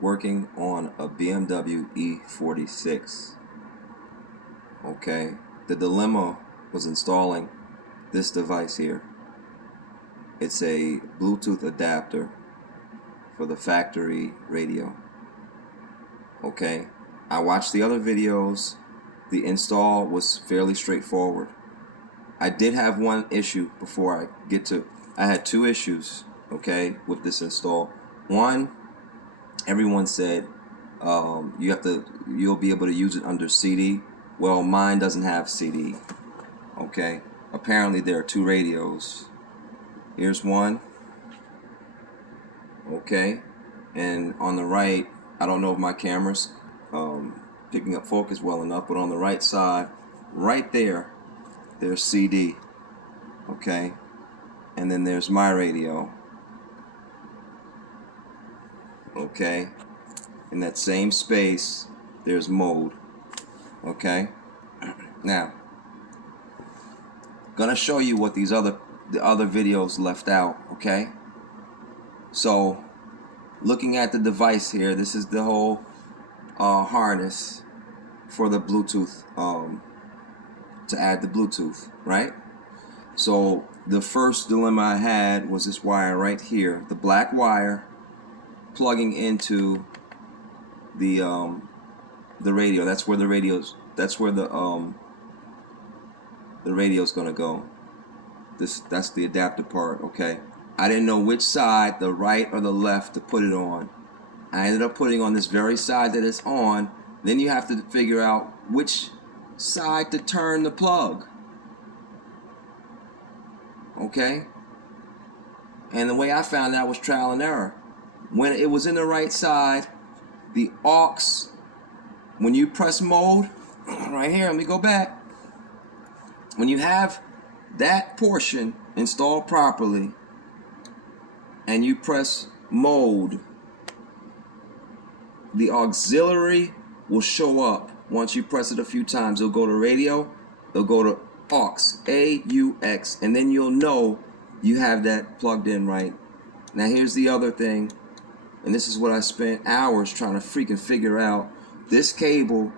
working on a BMW E46. Okay, the dilemma was installing this device here. It's a Bluetooth adapter for the factory radio. Okay, I watched the other videos. The install was fairly straightforward. I did have one issue before I get to. I had two issues, okay, with this install. One, everyone said you'll be able to use it under CD. Well, mine doesn't have CD. Okay, apparently there are two radios. Here's one. Okay, and on the right, I don't know if my camera's picking up focus well enough, but on the right side, right there, there's CD. Okay, and then there's my radio. Okay, in that same space, there's mode. Okay, now gonna show you what the other videos left out. Okay, so looking at the device here, this is the whole harness for the Bluetooth, to add the Bluetooth, right? So the first dilemma I had was this wire right here, the black wire plugging into the radio. That's where the radio's gonna go. That's the adapter part. Okay, I didn't know which side, the right or the left, to put it on. I ended up putting on this very side that it's on. Then you have to figure out which side to turn the plug. Okay, and the way I found out was trial and error. When it was in the right side, the aux, when you press mode, right here, let me go back. When you have that portion installed properly and you press mode, the auxiliary will show up. Once you press it a few times, it'll go to radio, it'll go to aux, AUX, and then you'll know you have that plugged in right. Now here's the other thing, and this is what I spent hours trying to freaking figure out. This cable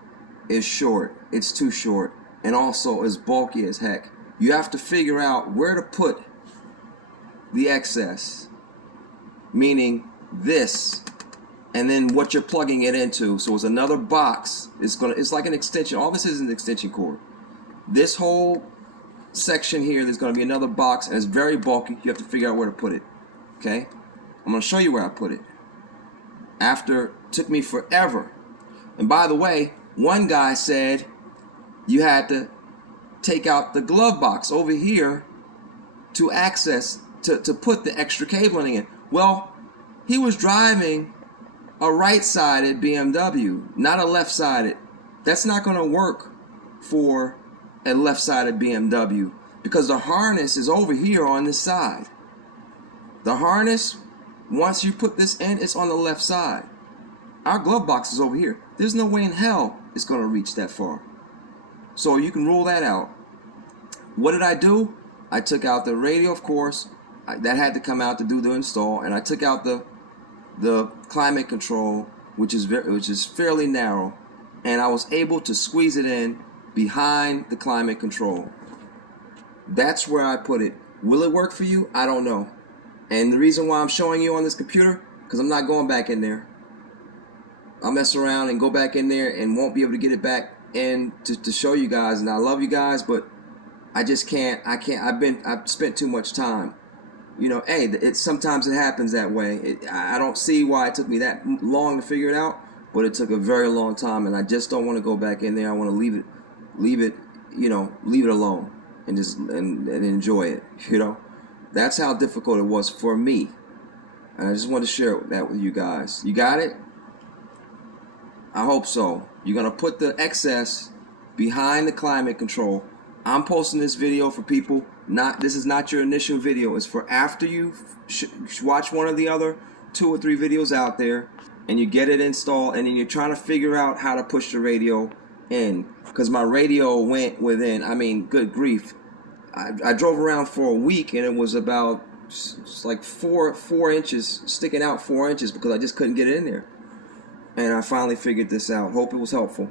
is short. It's too short, and also is bulky as heck. You have to figure out where to put the excess, meaning this, and then what you're plugging it into. So it's another box. It's like an extension. All this is an extension cord. This whole section here, there's going to be another box, and it's very bulky. You have to figure out where to put it. Okay, I'm going to show you where I put it. Took me forever. And by the way, one guy said you had to take out the glove box over here to access to put the extra cabling in. Well, he was driving a right-sided BMW, not a left-sided. That's not going to work for a left-sided BMW because the harness is over here on this side. The harness, once you put this in, it's on the left side. Our glove box is over here. There's no way in hell it's going to reach that far. So you can rule that out. What did I do? I took out the radio, of course. That had to come out to do the install, and I took out the climate control, which is fairly narrow, and I was able to squeeze it in behind the climate control. That's where I put it. Will it work for you? I don't know. And the reason why I'm showing you on this computer, because I'm not going back in there. I'll mess around and go back in there and won't be able to get it back in to show you guys. And I love you guys, but I just can't. I've spent too much time. You know, hey, sometimes it happens that way. I don't see why it took me that long to figure it out, but it took a very long time, and I just don't want to go back in there. I want to leave it, leave it alone and just and enjoy it. You know, that's how difficult it was for me, and I just want to share that with you guys. You got it? I hope so. You're gonna put the excess behind the climate control. I'm posting this video for people. This is not your initial video. It's for after you watch one of the other 2 or 3 videos out there, and you get it installed, and then you're trying to figure out how to push the radio in. Because my radio went within. I mean, good grief. I drove around for a week, and it was like 4 inches, sticking out 4 inches because I just couldn't get it in there. And I finally figured this out. Hope it was helpful.